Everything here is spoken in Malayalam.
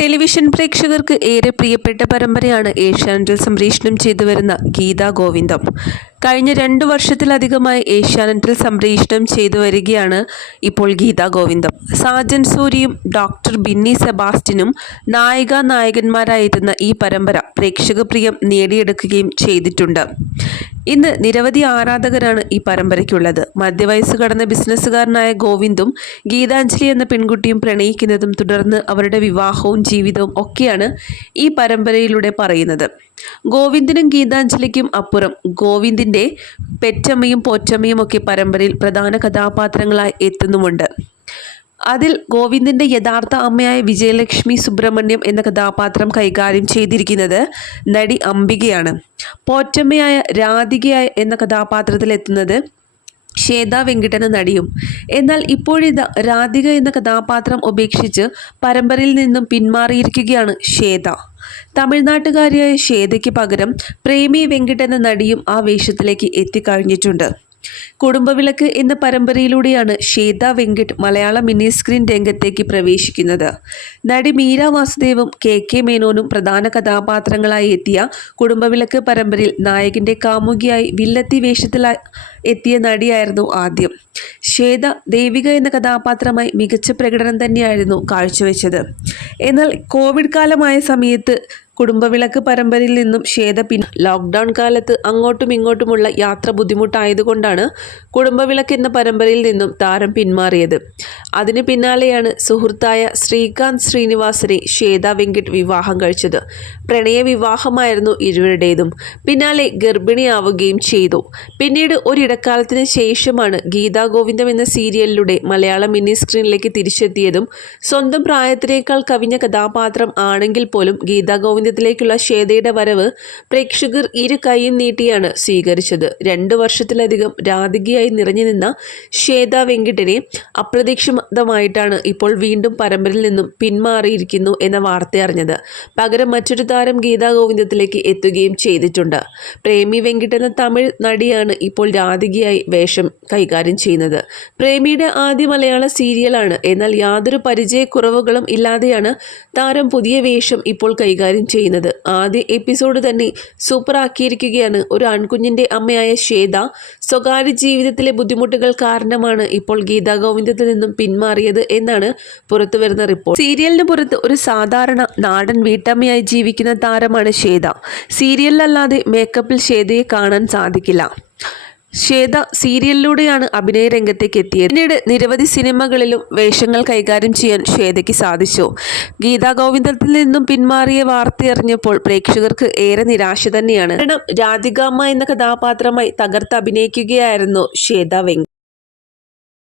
ടെലിവിഷൻ പ്രേക്ഷകർക്ക് ഏറെ പ്രിയപ്പെട്ട പരമ്പരയാണ് ഏഷ്യാനെറ്റിൽ സംപ്രേഷണം ചെയ്തു വരുന്ന ഗീതാ ഗോവിന്ദം. കഴിഞ്ഞ രണ്ടു വർഷത്തിലധികമായി ഏഷ്യാനെറ്റിൽ സംപ്രേഷണം ചെയ്തു വരികയാണ് ഇപ്പോൾ ഗീതാ ഗോവിന്ദം. സാജൻ സൂരിയും ഡോക്ടർ ബിന്നി സെബാസ്റ്റിനും നായിക നായകന്മാരായിരുന്ന ഈ പരമ്പര പ്രേക്ഷക പ്രിയം നേടിയെടുക്കുകയും ചെയ്തിട്ടുണ്ട്. ഇന്ന് നിരവധി ആരാധകരാണ് ഈ പരമ്പരയ്ക്കുള്ളത്. മധ്യവയസ്സ് കടന്ന ബിസിനസ്സുകാരനായ ഗോവിന്ദും ഗീതാഞ്ജലി എന്ന പെൺകുട്ടിയും പ്രണയിക്കുന്നതും തുടർന്ന് അവരുടെ വിവാഹവും ജീവിതവും ഒക്കെയാണ് ഈ പരമ്പരയിലൂടെ പറയുന്നത്. ഗോവിന്ദിനും ഗീതാഞ്ജലിക്കും അപ്പുറം ഗോവിന്ദിന്റെ പെറ്റമ്മയും പോറ്റമ്മയും ഒക്കെ പരമ്പരയിൽ പ്രധാന കഥാപാത്രങ്ങളായി എത്തുന്നുമുണ്ട്. അതിൽ ഗോവിന്ദന്റെ യഥാർത്ഥ അമ്മയായ വിജയലക്ഷ്മി സുബ്രഹ്മണ്യം എന്ന കഥാപാത്രം കൈകാര്യം ചെയ്തിരിക്കുന്നത് നടി അംബികയാണ്. പോറ്റമ്മയായ രാധികയായ എന്ന കഥാപാത്രത്തിൽ എത്തുന്നത് ശ്വേത വെങ്കിട്ടന നടിയും. എന്നാൽ ഇപ്പോഴിത രാധിക എന്ന കഥാപാത്രം ഉപേക്ഷിച്ച് പരമ്പരയിൽ നിന്നും പിന്മാറിയിരിക്കുകയാണ് ശ്വേത. തമിഴ്നാട്ടുകാരിയായ ശ്വേതയ്ക്ക് പകരം പ്രേമി വെങ്കിട്ട് നടിയും ആ വേഷത്തിലേക്ക് എത്തിക്കഴിഞ്ഞിട്ടുണ്ട്. കുടുംബവിളക്ക് എന്ന പരമ്പരയിലൂടെയാണ് ശ്വേത വെങ്കിട്ട് മലയാള മിനി സ്ക്രീൻ രംഗത്തേക്ക് പ്രവേശിക്കുന്നത്. നടി മീര വാസുദേവും കെ കെ മേനോനും പ്രധാന കഥാപാത്രങ്ങളായി എത്തിയ കുടുംബവിളക്ക് പരമ്പരയിൽ നായകന്റെ കാമുകിയായി വില്ലത്തി വേഷത്തിലായി എത്തിയ നടിയായിരുന്നു ആദ്യം. ശ്വേത ദേവിക എന്ന കഥാപാത്രമായി മികച്ച പ്രകടനം തന്നെയായിരുന്നു കാഴ്ചവെച്ചത്. എന്നാൽ കോവിഡ് കാലമായ സമയത്ത് കുടുംബവിളക്ക് പരമ്പരയിൽ നിന്നും ശ്വേത പിൻ ലോക്ക്ഡൗൺ കാലത്ത് അങ്ങോട്ടും ഇങ്ങോട്ടുമുള്ള യാത്ര ബുദ്ധിമുട്ടായതുകൊണ്ടാണ് കുടുംബവിളക്ക് എന്ന പരമ്പരയിൽ നിന്നും താരം പിന്മാറിയത്. അതിന് പിന്നാലെയാണ് സുഹൃത്തായ ശ്രീകാന്ത് ശ്രീനിവാസനെ ശ്വേത വെങ്കിട്ട് വിവാഹം കഴിച്ചത്. പ്രണയ വിവാഹമായിരുന്നു ഇരുവരുടേതും. പിന്നാലെ ഗർഭിണിയാവുകയും ചെയ്തു. പിന്നീട് ഒരിടക്കാലത്തിന് ശേഷമാണ് ഗീതാ ഗോവിന്ദം എന്ന സീരിയലിലൂടെ മലയാള മിനി സ്ക്രീനിലേക്ക് തിരിച്ചെത്തിയതും സ്വന്തം പ്രായത്തിനേക്കാൾ കവിഞ്ഞ കഥാപാത്രം ആണെങ്കിൽ പോലും ഗീതാ ഗോവിന്ദ ജീവിതത്തിലേക്കുള്ള ശ്വേതയുടെ വരവ് പ്രേക്ഷകർ ഇരു കൈയും നീട്ടിയാണ് സ്വീകരിച്ചത്. രണ്ടു വർഷത്തിലധികം രാധികയായി നിറഞ്ഞു നിന്ന ശ്വേത വെങ്കിട്ടനെ അപ്രതീക്ഷിതമായിട്ടാണ് ഇപ്പോൾ വീണ്ടും പരമ്പരയിൽ നിന്നും പിന്മാറിയിരിക്കുന്നു എന്ന വാർത്ത അറിഞ്ഞത്. പകരം മറ്റൊരു താരം ഗീതാ ഗോവിന്ദത്തിലേക്ക് എത്തുകയും ചെയ്തിട്ടുണ്ട്. പ്രേമി വെങ്കിട്ട് എന്ന തമിഴ് നടിയാണ് ഇപ്പോൾ രാധികയായി വേഷം കൈകാര്യം ചെയ്യുന്നത്. പ്രേമിയുടെ ആദ്യ മലയാള സീരിയലാണ്. എന്നാൽ യാതൊരു പരിചയക്കുറവുകളും ഇല്ലാതെയാണ് താരം പുതിയ വേഷം ഇപ്പോൾ കൈകാര്യം ചെയ്യുന്നത് ചെയ്യുന്നത്. ആദ്യ എപ്പിസോഡ് തന്നെ സൂപ്പറാക്കിയിരിക്കുകയാണ് ഒരു ആൺകുഞ്ഞിന്റെ അമ്മയായ ശ്വേത സ്വകാര്യ ജീവിതത്തിലെ ബുദ്ധിമുട്ടുകൾ കാരണമാണ് ഇപ്പോൾ ഗീതാ ഗോവിന്ദത്തിൽ നിന്നും പിന്മാറിയത് എന്നാണ് പുറത്തുവരുന്ന റിപ്പോർട്ട് സീരിയലിന് പുറത്ത് ഒരു സാധാരണ നാടൻ വീട്ടമ്മയായി ജീവിക്കുന്ന താരമാണ് ശ്വേത. സീരിയലിലല്ലാതെ മേക്കപ്പിൽ ശ്വേതയെ കാണാൻ സാധിക്കില്ല. ശ്വേത സീരിയലിലൂടെയാണ് അഭിനയ രംഗത്തേക്ക് എത്തിയത്. പിന്നീട് നിരവധി സിനിമകളിലും വേഷങ്ങൾ കൈകാര്യം ചെയ്യാൻ ശ്വേതയ്ക്ക് സാധിച്ചു. ഗീതാ ഗോവിന്ദത്തിൽ നിന്നും പിന്മാറിയ വാർത്തയറിഞ്ഞപ്പോൾ പ്രേക്ഷകർക്ക് ഏറെ നിരാശ തന്നെയാണ്. കാരണം രാധികാമ്മ എന്ന കഥാപാത്രമായി തകർത്ത് അഭിനയിക്കുകയായിരുന്നു ശ്വേത വെങ്ക്